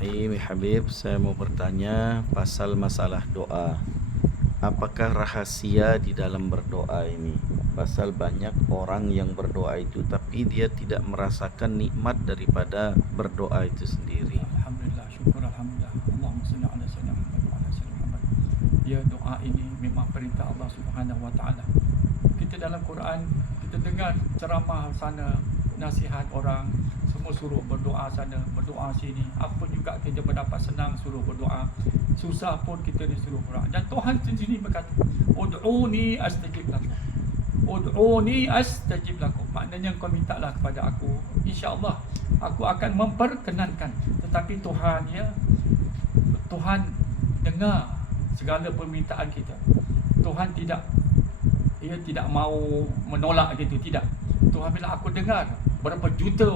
Bismillahirrahmanirrahim. Habib, saya mau bertanya pasal masalah doa. Apakah rahasia di dalam berdoa ini? Pasal banyak orang yang berdoa itu tapi dia tidak merasakan nikmat daripada berdoa itu sendiri. Alhamdulillah, syukur Alhamdulillah. Allahumma salli ala sayyidina Muhammad wa ala sayyidina Muhammad. Ya, doa ini memang perintah Allah Subhanahu wa taala. Kita dalam Quran, kita dengar ceramah sana, nasihat orang, semua suruh berdoa sana, berdoa sini. Apa juga kita mendapat senang suruh berdoa. Susah pun kita disuruh berdoa. Dan Tuhan sendiri berkata, "Ud'uni astajib lakum." Ud'uni astajib lakum. Maknanya kau mintalah kepada aku, insya-Allah aku akan memperkenankan. Tetapi Tuhan, ya, Tuhan dengar segala permintaan kita. Tuhan tidak mau menolak gitu, tidak. Tuhan bilang, aku dengar berapa juta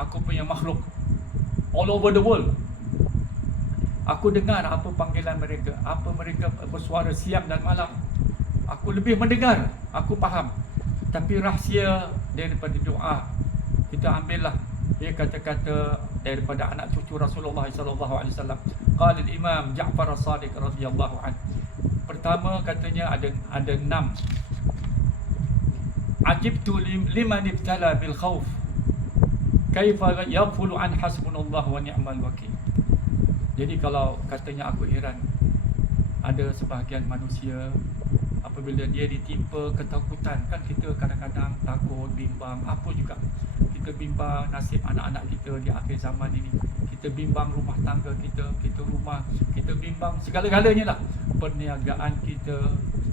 aku punya makhluk all over the world. Aku dengar apa panggilan mereka, apa mereka bersuara siang dan malam. Aku lebih mendengar, aku faham. Tapi rahsia daripada doa, kita ambillah dia kata-kata daripada anak cucu Rasulullah sallallahu alaihi wasallam. Qala al-Imam Ja'far As-Sadiq radhiyallahu anhu. Pertama katanya ada 6. Ajibtu liman ibtala bil khauf. Kaifa yaghfulu an hasbunallah wa ni'mal wakil. Jadi kalau katanya aku heran, ada sebahagian manusia apabila dia ditimpa ketakutan, kan kita kadang-kadang takut, bimbang, apa juga. Kita bimbang nasib anak-anak kita di akhir zaman ini. Kita bimbang rumah tangga kita, kita bimbang segala-galanya lah. Perniagaan kita,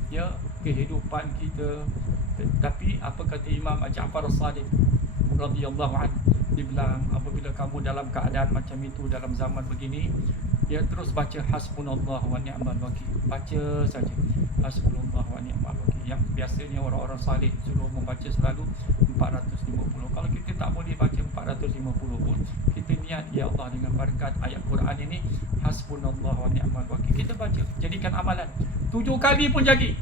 ya, kehidupan kita. Tapi apa kata Imam Ja'far As-Sadiq radhiyallahu anhu, dia bilang apabila kamu dalam keadaan macam itu dalam zaman begini, ya, terus baca hasbunallah wa ni'mal wakil. Baca saja hasbunallah wa ni'mal wakil. Yang biasanya orang-orang salih suruh membaca selalu 450. Kalau kita tak boleh baca 450 pun, kita niat, ya Allah, dengan berkat ayat Quran ini, hasbunallah wa ni'mal wakil, kita baca, jadikan amalan 7 kali pun jadi.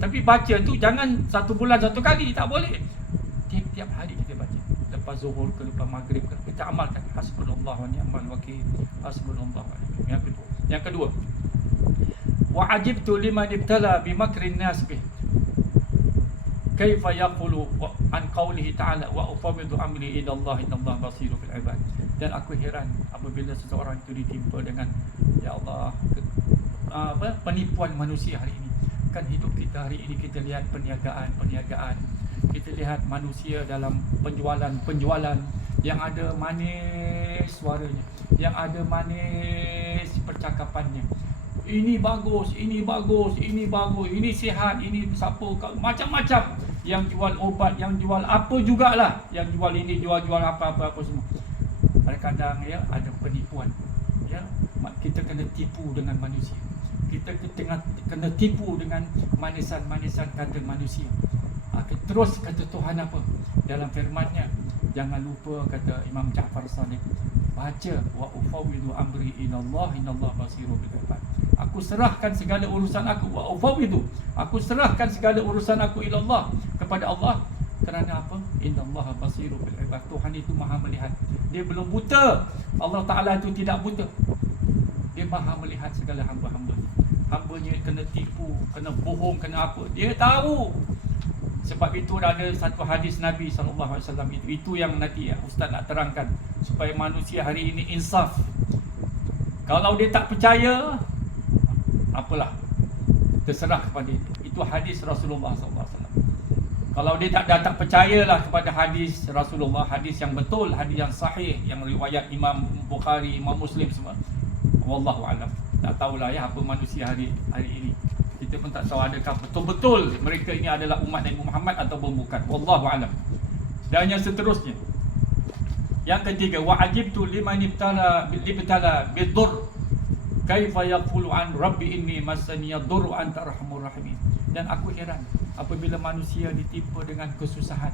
Tapi baca tu jangan 1 bulan 1 kali, tak boleh. Tiap-tiap hari kita baca. Lepas zuhur ke lepas maghrib ke, kita amalkan hasbunallah wa ni'mal wakil, hasbunallah wa ni'mal wakil. Yang kedua, wa ajibtu liman ibtala bi makrin nas bih. Kaifa yaqulu an qawlihi ta'ala wa ufawwidu amri ila Allah innallaha basirun bil ibad. Dan aku heran apabila seseorang itu ditimpa dengan, ya Allah, penipuan manusia hari ini. Kan hidup kita hari ini, kita lihat perniagaan, kita lihat manusia dalam penjualan yang ada manis suaranya, yang ada manis percakapannya. Ini bagus, ini sihat, ini siapa, macam-macam. Yang jual obat, yang jual apa jugalah, yang jual ini, jual apa semua. Kadang-kadang, ya, ada penipuan. Ya, kita kena tipu dengan manusia. Kita kena tipu dengan manisan-manisan kata manusia. Terus kata Tuhan apa dalam firman-Nya? Jangan lupa, kata Imam Ja'far Sadiq, baca wa ufawwidu amri ila Allah innallaha basirun bil ibad. Aku serahkan segala urusan aku, wa ufawwidu, aku serahkan segala urusan aku ila Allah, kepada Allah. Kerana apa? Innallaha basirun bil ibad. Tuhan itu Maha melihat. Dia belum buta. Allah Taala itu tidak buta. Dia Maha melihat segala hamba-hamba. Hambanya kena tipu, kena bohong, kena apa, dia tahu. Sebab itu ada satu hadis Nabi SAW itu yang nanti, ya, Ustaz nak terangkan supaya manusia hari ini insaf. Kalau dia tak percaya, apalah, terserah kepada itu. Itu hadis Rasulullah SAW. Kalau dia tak percayalah kepada hadis Rasulullah, hadis yang betul, hadis yang sahih, yang riwayat Imam Bukhari, Imam Muslim semua. Wallahu a'lam. Tak tahulah, ya, apa manusia hari ini. Kita pun tak tahu adakah betul-betul mereka ini adalah umat Nabi Muhammad ataupun bukan. Wallahu a'lam. Dan yang seterusnya, yang ketiga, wa ajibtu liman ibtala bidur. Kaifa yaqulu an rabbi inni massani yadur wa anta arhamur rahimin. Dan aku heran apabila manusia ditimpa dengan kesusahan.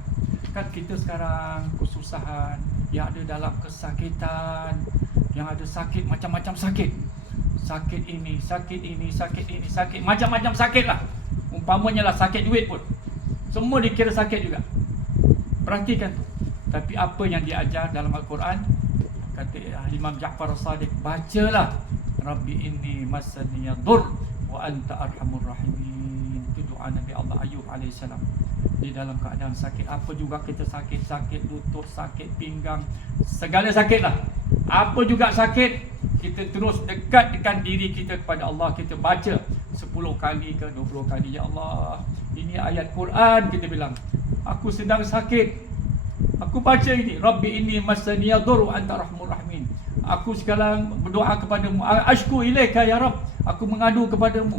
Kan kita sekarang kesusahan, yang ada dalam kesakitan, yang ada sakit, macam-macam sakit. Sakit ini, macam-macam sakit lah. Umpamanya lah sakit duit pun, semua dikira sakit juga. Perhatikan tu. Tapi apa yang diajar dalam Al-Quran, Kata Imam Ja'far As-Sadiq, bacalah Rabbi inni massani yadur wa anta arhamur rahimin. Itu doa Nabi Allah Ayub alaihissalam. Di dalam keadaan sakit, apa juga kita sakit, sakit lutut, sakit pinggang, segala sakit lah, apa juga sakit, kita terus dekatkan diri kita kepada Allah. Kita baca 10 kali ke 20 kali, ya Allah, ini ayat Quran, kita bilang aku sedang sakit, aku baca ini, Rabbi inni massani yadur wa anta arhamur rahimin. Aku sekarang berdoa kepadamu, ashku ilaika ya Rabb, aku mengadu kepadamu.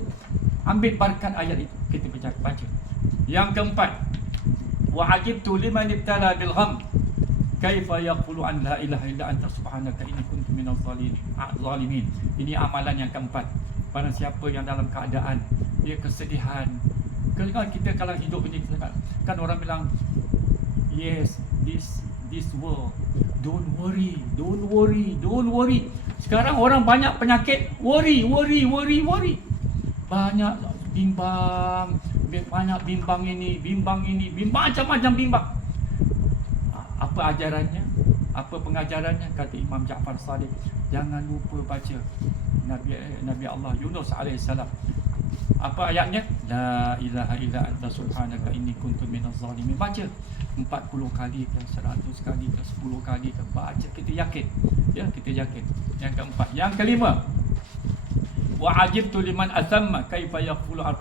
Ambil barakat ayat itu, kita baca. Yang keempat, wa ajibtu liman ibtala bil gham kaifa yaqulu an la ilaha illa anta subhanaka inni kuntu minaz zalimin. Ini amalan yang keempat. Barang siapa yang dalam keadaan dia kesedihan, kan kita kalau hidup ini kan orang bilang, yes, this world, don't worry. Sekarang orang banyak penyakit, worry. Banyak bimbang ini, macam-macam bimbang. Apa ajarannya? Apa pengajarannya? Kata Imam Ja'far Sadiq, jangan lupa baca Nabi Allah Yunus alaihissalam. Apa ayatnya? La ilaha illa anta subhanaka inni kuntu minaz zalimin. Baca 40 kali ke 100 kali ke 10 kali ke, baca, kita yakin. Ya, kita yakin. Yang keempat. Yang kelima, wa ajibtu liman athamma kaifa yaqulu an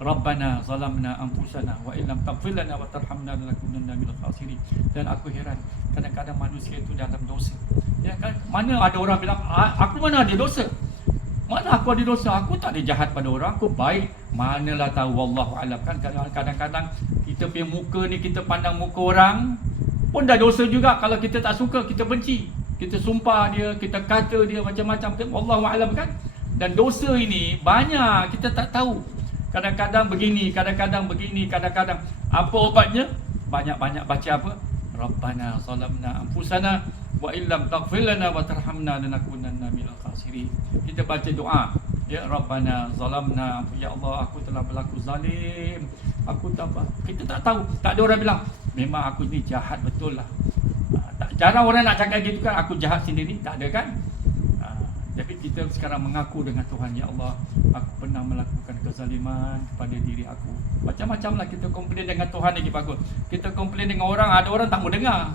rabbana zalamna anfusana wa illam taghfir lana wa tarhamna lanakunanna minal khasirin. Dan aku heran, kadang-kadang manusia itu dalam dosa. Ya kan? Mana ada orang bilang, aku mana ada dosa? Mana aku ada dosa? Aku tak ada jahat pada orang, aku baik. Manalah tahu, wallahu alam. Kan kadang-kadang kita punya muka ni, kita pandang muka orang pun dah dosa juga. Kalau kita tak suka, kita benci, kita sumpah dia, kita kata dia macam-macam, wallahu alam kan. Dan dosa ini banyak, kita tak tahu. Kadang-kadang begini, kadang-kadang begini, kadang-kadang. Apa obatnya? Banyak-banyak baca apa? Rabbana zalamna anfusana wa illam taghfir lana wa tarhamna lanakunanna minal khasirin. Kita baca doa, ya Rabbana zalamna, ya Allah, aku telah berlaku zalim. Kita tak tahu. Tak ada orang bilang, memang aku ni jahat betul lah. Jarang orang nak cakap gitu kan, aku jahat sendiri. Tak ada kan? Tapi kita sekarang mengaku dengan Tuhan, ya Allah, aku pernah melakukan kezaliman kepada diri aku. Macam-macam lah kita komplain dengan Tuhan lagi bagus. Kita komplain dengan orang, ada orang tak mau dengar.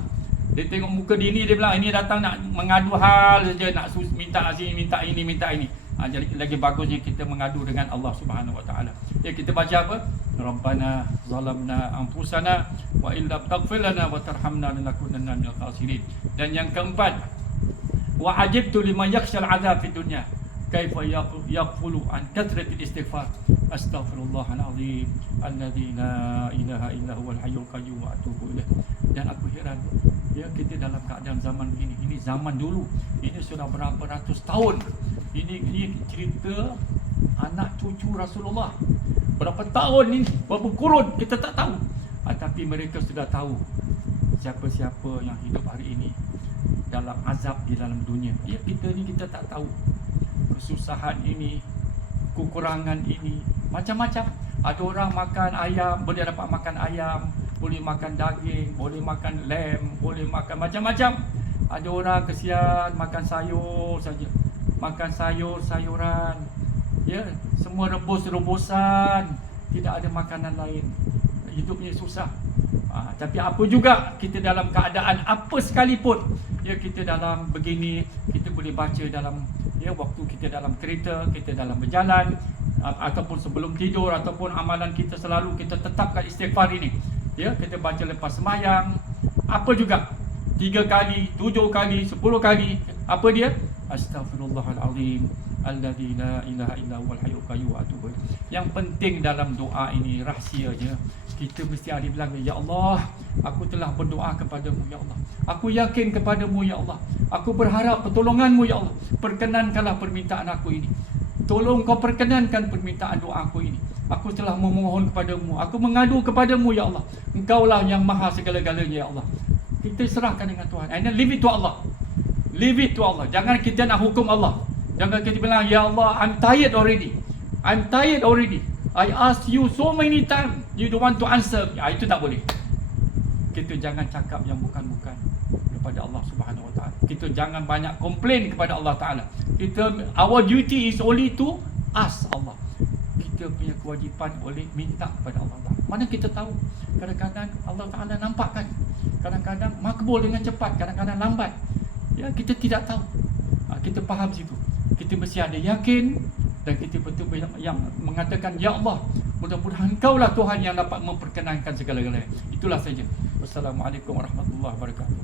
Dia tengok muka dini, dia bilang ini datang nak mengadu hal saja, nak minta sini, minta ini. Jadi lagi bagusnya kita mengadu dengan Allah Subhanahu Wa Taala. Ya, kita baca apa? Rabbana zalamna anfusana wa illam taghfir lana wa tarhamna lanakunanna minal khasirin. Dan yang keempat, wa ajibtu liman yakhshal azab fid dunya kaifa yaqulu an kathratil istighfar astaghfirullahal azim alladzi la ilaha illa huwal hayyul qayyum wa atubu ilaih. Dan aku heran, ya, kita dalam keadaan zaman ini zaman dulu, ini sudah berapa ratus tahun. Ini cerita anak cucu Rasulullah. Berapa tahun ini, berapa kurun kita tak tahu. Tapi mereka sudah tahu siapa-siapa yang hidup hari ini dalam azab di dalam dunia. Ya, kita tak tahu. Kesusahan ini, kekurangan ini, macam-macam. Ada orang makan ayam, boleh dapat makan ayam, boleh makan daging, boleh makan lamb, boleh makan macam-macam. Ada orang kesian makan sayur saja, makan sayur-sayuran, ya, semua rebus-rebusan, tidak ada makanan lain. Hidupnya susah. Tapi apa juga, kita dalam keadaan apa sekalipun, ya, kita dalam begini, kita boleh baca dalam, ya, waktu kita dalam kereta, kita dalam berjalan, ataupun sebelum tidur, ataupun amalan kita selalu kita tetapkan istighfar ini. Ya, kita baca lepas sembahyang, apa juga, 3 kali, 7 kali, 10 kali. Apa dia? Astaghfirullahalazim alladzi la ilaha illa huwal hayyul qayyum wa atubu ilaih. Yang penting dalam doa ini rahsianya, kita mesti ada bilang, ya Allah, aku telah berdoa kepadamu, ya Allah, aku yakin kepadamu, ya Allah, aku berharap pertolonganmu, ya Allah, perkenankanlah permintaan aku ini, tolong kau perkenankan permintaan doa aku ini. Aku telah memohon kepadamu, aku mengadu kepadamu, ya Allah, engkaulah yang maha segala-galanya, ya Allah. Kita serahkan dengan Tuhan, and then leave it to Allah. Leave it to Allah. Jangan kita nak hukum Allah. Jangan kita bilang, ya Allah, I'm tired already, I asked you so many times, you don't want to answer. Itu tak boleh. Kita jangan cakap yang bukan-bukan. kepada Allah Subhanahu Wa Taala. Kita jangan banyak komplain kepada Allah Taala. Our duty is only to ask Allah. Kita punya kewajipan boleh minta kepada Allah Taala. Mana kita tahu, kadang-kadang Allah Taala nampakkan, kadang-kadang makbul dengan cepat, kadang-kadang lambat. Ya, kita tidak tahu. Kita faham situ. Kita mesti ada yakin dan kita betul yang mengatakan, ya Allah, mudah-mudahan Engkaulah Tuhan yang dapat memperkenankan segala-galanya. Itulah saja. Wassalamualaikum warahmatullahi wabarakatuh.